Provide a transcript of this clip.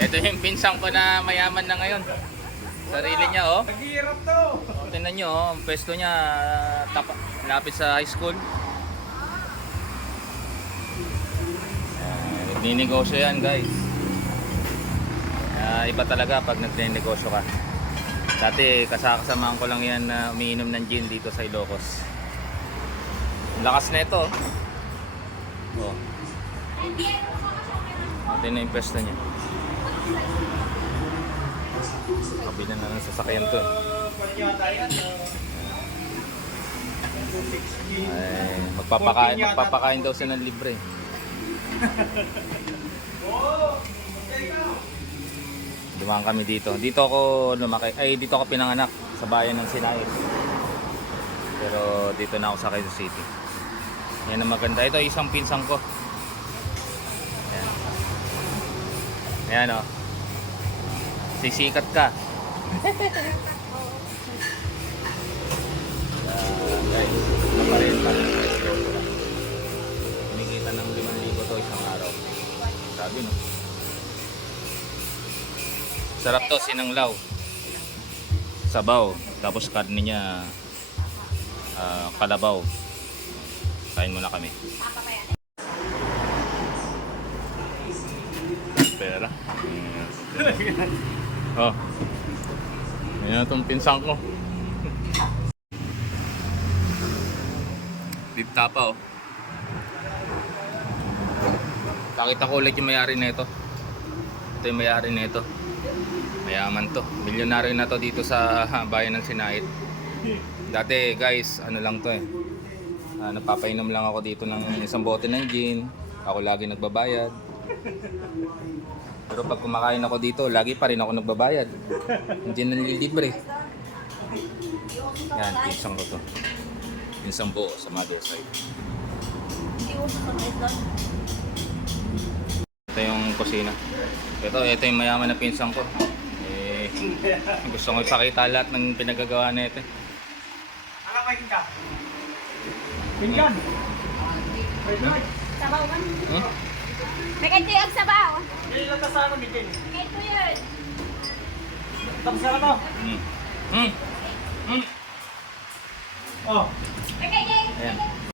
Ito yung pinsang ko na mayaman na ngayon. Sarili niya, oh. Naghihirap to. oh tingnan nyo, oh. Ang pwesto niya, ah, tapa, lapit sa high school. Uh, nagninegosyo yan, guys. Ah, iba talaga pag nagninegosyo ka. Dati, kasakasamahan ko lang yan na umiinom ng gin dito sa Ilocos. Ang lakas na ito. Oh. Ito na yung pwesto niya. Kabila na ng sasakyan to. yan. Ay, magpapakain, magpapakain daw siya ng libre. Dumaan kami dito. Dito ako lumaki. Ay, dito ako pinanganak sa bayan ng Sinayos. Pero dito na ako sa Quezon City. Yan ang maganda. Ito isang pinsang ko. Ayan. Ayan o. Sisikat ka. Ah, guys, naparin pa. Kumikita ng 5,000 to isang araw. Sabi no. Sarap to, sinanglaw. Sabaw. Tapos karne niya ah, kalabaw. Kain muna kami. Pera. Oh. Ayan itong pinsang ko. Tapa oh. Nakita ko ulit yung mayari na ito. Ito yung mayari na ito. Mayaman to. Milyonaryo na to dito sa bayan ng Sinait. Dati guys, ano lang to eh. Ah, napapainom lang ako dito ng isang bote ng gin. Ako lagi nagbabayad. Pero pag kumakain ako dito, lagi pa rin ako nagbabayad. Hindi na nililibre. Yan, pinsang ko to. Pinsang buo sa mother side. Ito yung kusina. Ito, ito yung mayaman na pinsang ko. Eh, gusto ko ipakita lahat ng pinagagawa na ito. Ano kayo ka? Pinggan. Wait lang. Sabaw man. Hmm? May kanto yung sabaw. Dili lang bitin. Kaya ito yun. Tapos na to. Hmm. Hmm. Hmm. Oh.